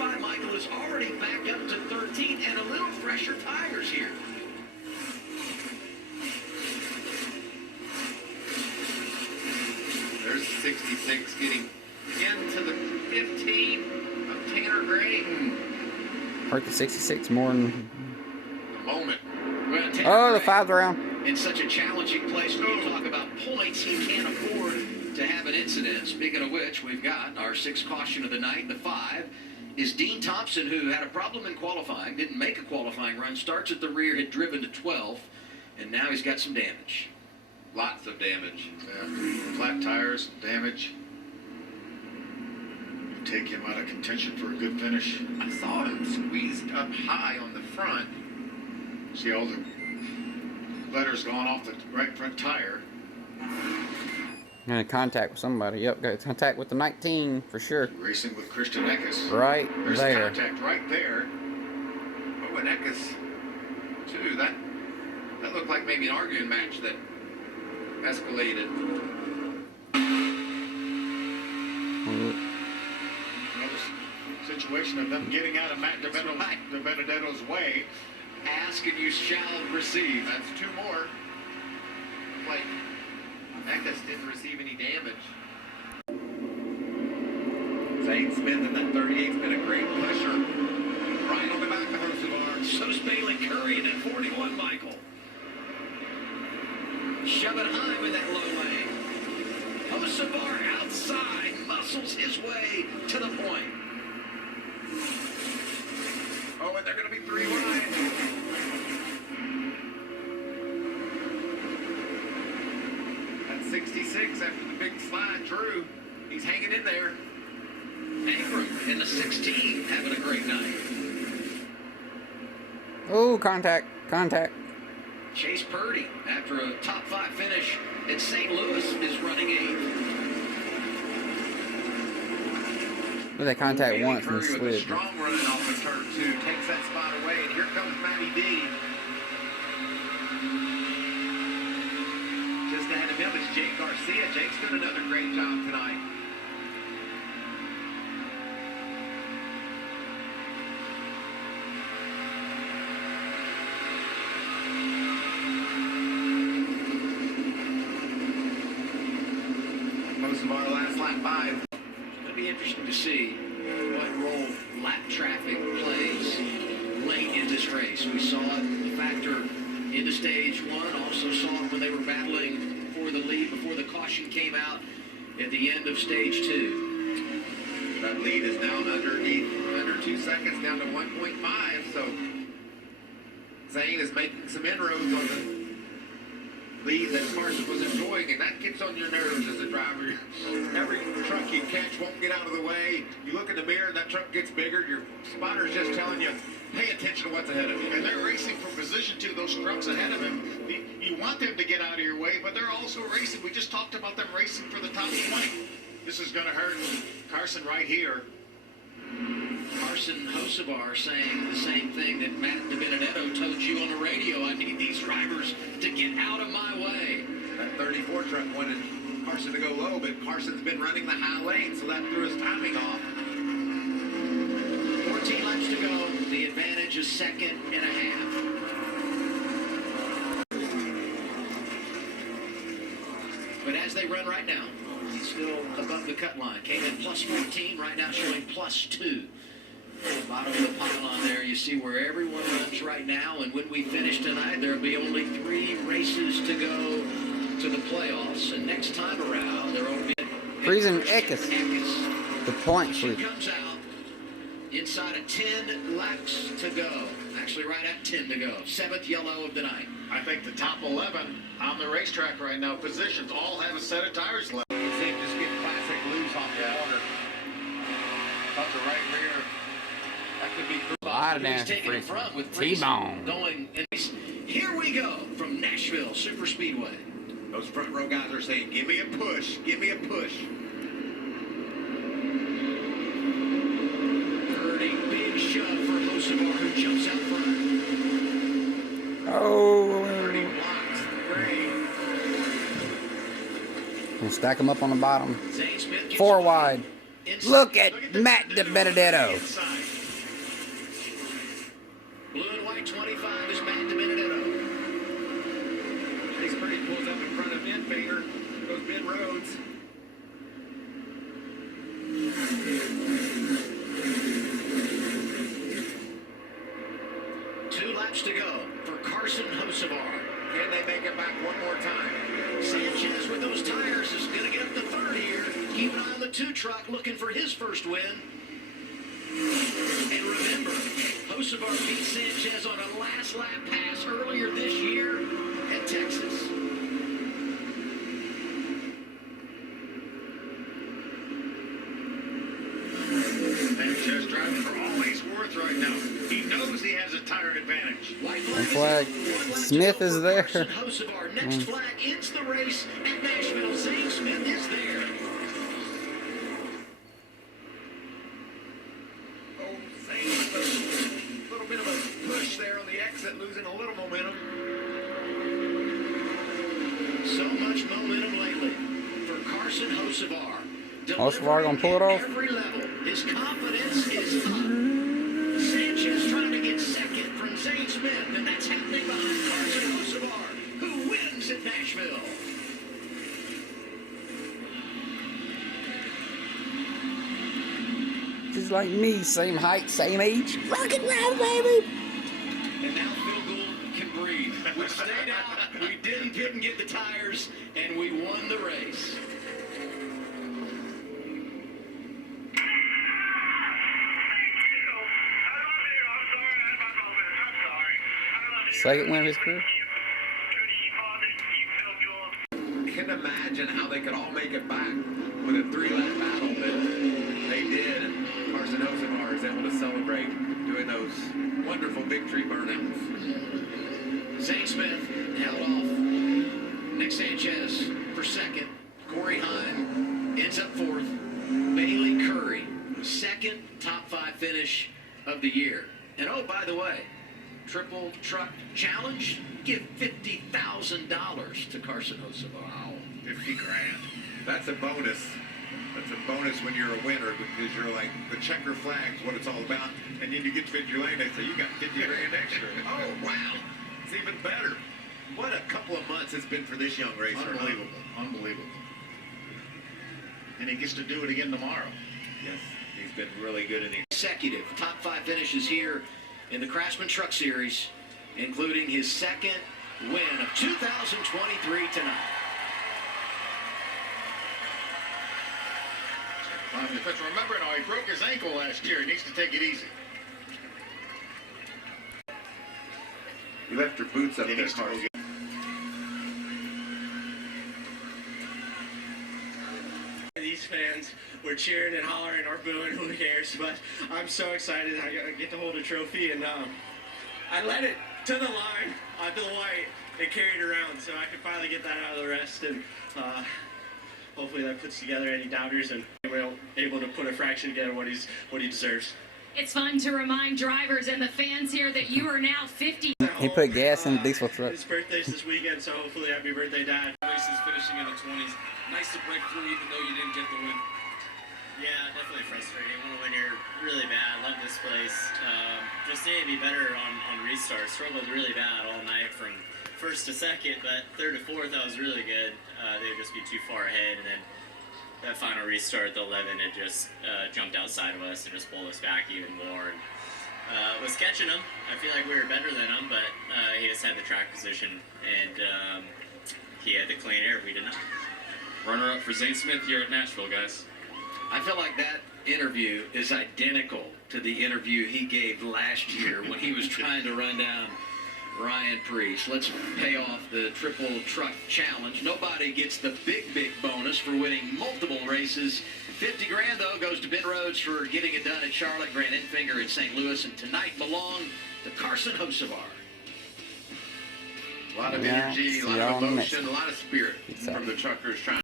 25, Michael, is already back up to 13 and a little fresher tires here. There's 66 getting into the 15 of Tanner Gray. Hurt the 66 more than The moment. Well, the 5th round. In such a challenging place, when you talk about points, he can't afford to have an incident. Speaking of which, we've got our 6th caution of the night. The 5 is Dean Thompson, who had a problem in qualifying, didn't make a qualifying run, starts at the rear, had driven to 12th, and now he's got some damage. Lots of damage. Yeah. Flat tires, damage. Take him out of contention for a good finish. I saw him squeezed up high on the front. See all the letters gone off the right front tire. Got contact with somebody. Yep, got contact with the 19 for sure. Racing with Christian Eckes. Right There's there. contact right there. Oh, and Eckes, too. That looked like maybe an arguing match that escalated. Another situation of them getting out of Matt DiBenedetto's way. Ask and you shall receive. That's 2 more. Like, Eckes didn't receive any damage. Zane Smith in that 38's been a great pusher. Right on the back of Hosevar. So's Bailey Curry in at 41, Michael. Shove it high with that low lane. Hosevar outside, muscles his way to the point. Oh, and they're going to be 3 wide. At 66 after the big slide, Drew, he's hanging in there. Ingram in the 16, having a great night. Oh, contact. Chase Purdy, after a top 5 finish at St. Louis, is running 8th. But they contact Bailey once and Curry with a slid. strong running off of turn 2 takes that spot away, and here comes Matty D. Just ahead of him is Jake Garcia. Jake's done another great job tonight. Most of our last lap 5. It'll be interesting to see what role lap traffic plays late in this race. We saw it factor into stage 1, also saw it when they were battling for the lead before the caution came out at the end of stage 2. That lead is now under 2 seconds, down to 1.5, so Zane is making some inroads on the lead that Carson was enjoying, and that gets on your nerves as a driver. Every truck you catch won't get out of the way. You look in the mirror, that truck gets bigger. Your spotter's just telling you, pay attention to what's ahead of you. And they're racing for position to those trucks ahead of him. You want them to get out of your way, but they're also racing. We just talked about them racing for the top 20. This is going to hurt Carson right here. Carson Hosevar saying the same thing that Matt DiBenedetto told you on the radio. I need these drivers to get out of my way. That 34 truck wanted Carson to go low, but Carson's been running the high lane, so that threw his timing off. 14 laps to go. The advantage is 2.5 seconds. But as they run right now, he's still above the cut line. Came in plus 14, right now showing plus 2. Bottom of the pylon there, you see where everyone runs right now, and when we finish tonight, there'll be only 3 races to go to the playoffs, and next time around, there will be Freezing Eckes. The point She for comes out inside of 10 laps to go. Actually, right at 10 to go. 7th yellow of the night. I think the top 11 on the racetrack right now, positions, all have a set of tires left. You see him just get classic loose off the water. Up the right rear. That could be a lot of He's damage. taking in front with T-bone. going. And here we go from Nashville Super Speedway. Those front row guys are saying, give me a push, give me a push. Pretty big shove for Hosevar, who jumps out front. Oh. Pretty blocks. Great. We'll stack them up on the bottom. Zane Smith gets 4 wide. inside. Look at Matt DiBenedetto. Inside. truck looking for his first win. And remember, Hocevar beat Sanchez on a last lap pass earlier this year at Texas. Sanchez driving for all he's worth right now. He knows he has a tire advantage. White flag. Smith is there. Hocevar. Next flag ends the race at Nashville. Zane Smith is there. Oh, Zane with a little bit of a push there on the exit, losing a little momentum. So much momentum lately for Carson Hocevar. Hocevar gonna pull it off? Every level. His confidence is up. Sanchez trying to get second from Zane Smith, and that's happening behind Carson Hocevar, who wins at Nashville. Just like me, same height, same age. Rock and roll, baby. And now Phil Gould can breathe. We stayed out, we didn't get the tires, and we won the race. Second win of his career. Can't imagine how they could all make it back with a 3-lap battle that they did. And Carson Hocevar is able to celebrate doing those wonderful victory burnouts. Zane Smith held off Nick Sanchez for second. Corey Heim ends up fourth. Bailey Curry, second top 5 finish of the year. And oh, by the way, Triple Truck Challenge, give $50,000 to Carson Hocevar. Wow, 50 grand. That's a bonus. That's a bonus when you're a winner because you're like, the checker flag's what it's all about. And then you get to victory lane, they say, you got 50 grand extra. Oh, wow. It's even better. What a couple of months it's been for this young racer. Unbelievable. Unbelievable. And he gets to do it again tomorrow. Yes, he's been really good in the Consecutive top 5 finishes here in the Craftsman Truck Series, including his second win of 2023 tonight. Because remember now, he broke his ankle last year. He needs to take it easy. You left your boots up He there, needs to go Carson. get These fans were cheering and hollering or booing, who cares? But I'm so excited I get to hold a trophy, and I led it to the line, to the white, and carried around, so I could finally get that out of the rest, and hopefully that puts together any doubters, and we're able to put a fraction together what he deserves. It's fun to remind drivers and the fans here that you are now 50. He put gas in the diesel truck. His birthday's this weekend, so hopefully happy birthday, Dad. Races finishing in the 20s. Nice to break through even though you didn't get the win. Yeah, definitely frustrating. I want to win here really bad. Love this place. Just need to be better on restart. Struggled really bad all night from first to second, but third to fourth I was really good. They would just be too far ahead, and then that final restart, the 11, it just jumped outside of us and just pulled us back even more. And was catching him. I feel like we were better than him, but he just had the track position, and he had the clean air. We did not. Runner-up for Zane Smith here at Nashville, guys. I feel like that interview is identical to the interview he gave last year when he was trying to run down Ryan Preece. Let's pay off the Triple Truck Challenge. Nobody gets the big bonus for winning multiple races. 50 grand, though, goes to Ben Rhodes for getting it done at Charlotte, Grant Enfinger at St. Louis, and tonight belonged to Carson Hocevar. A lot of energy, a lot of emotion, a lot of spirit from the truckers trying